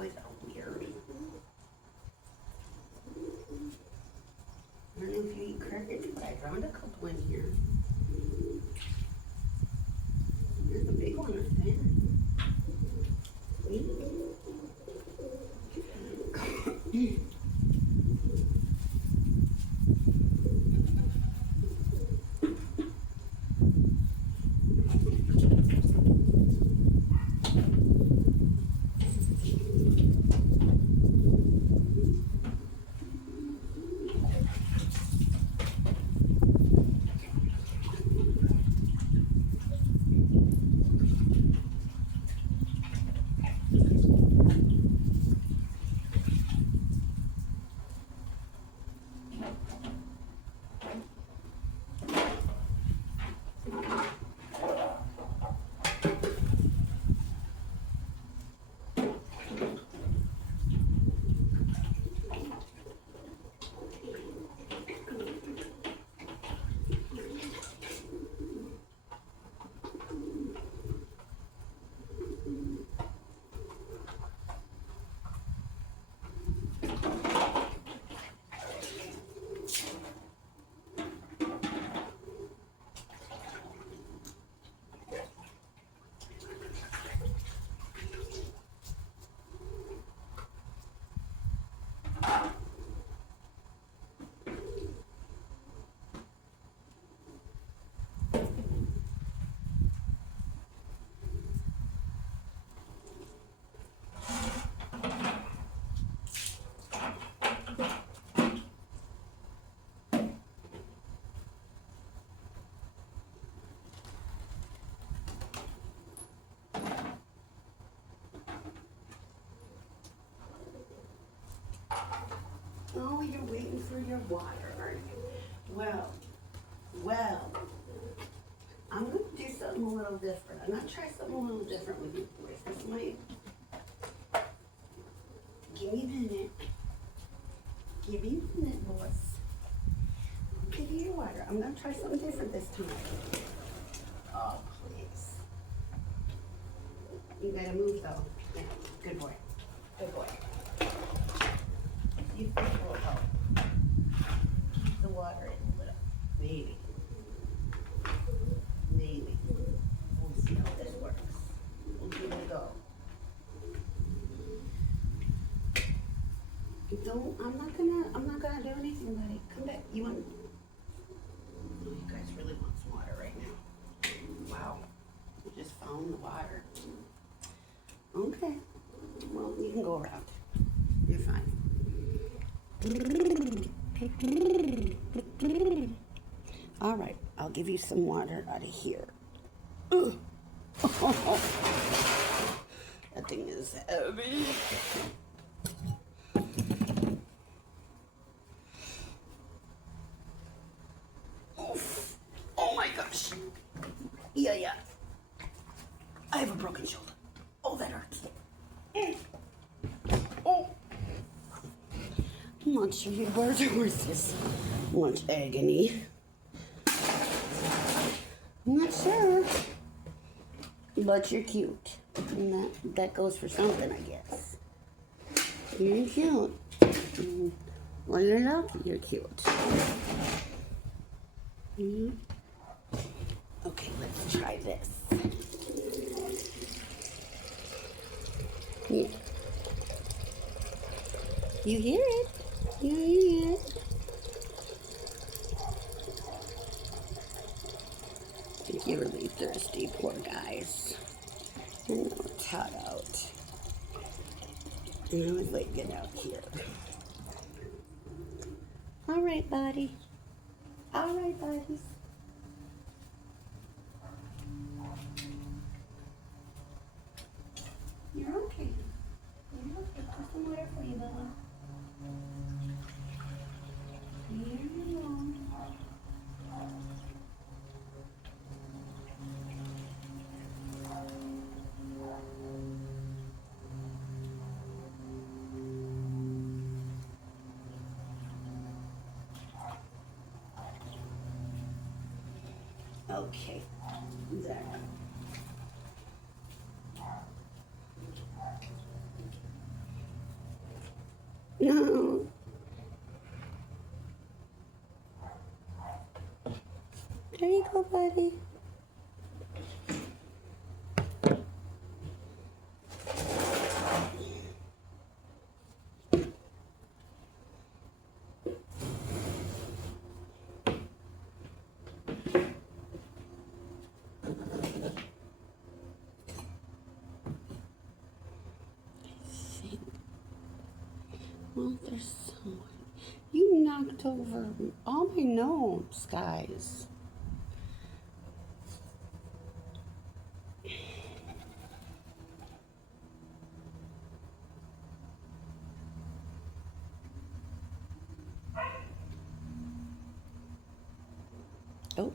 boys are weird. I don't know if you eat crickets, but I drowned a couple in here. There's a big one right there. Oh, you're waiting for your water, aren't you? Well, I'm going to do something a little different. I'm going to try something a little different with you boys. This might... Give me a minute. Give me a minute, boys. I'll give you your water. I'm going to try something different this time. Oh, please. You got to move, though. Yeah, good boy. Good boy. You think it will help keep the water in a little? Maybe. Maybe. We'll see how this works. We'll give it a go. I'm not gonna do anything, buddy. Come back. You want? Oh, you guys really want some water right now. Wow. You just found the water. Okay. Well, you can go around. You're fine. All right, I'll give you some water out of here. Ugh. That thing is heavy. Oh my gosh. Yeah. I have a broken shoulder. Oh, that hurts. Oh. I'm not sure your words are worth this much agony. I'm not sure. But you're cute. And that goes for something, I guess. You're cute. Well, you're not. You're cute. Mm-hmm. Okay, let's try this. Yeah. You hear it. You hear it. I think you're really thirsty, poor guys. I know it's hot out. And I was like, get out here. All right, buddy. All right, buddies. You're okay. You're okay. Put some water for you, Bella. Here you go. Okay. There. No. There you go, buddy. Well, there's someone. You knocked over all my gnomes, guys. Oh.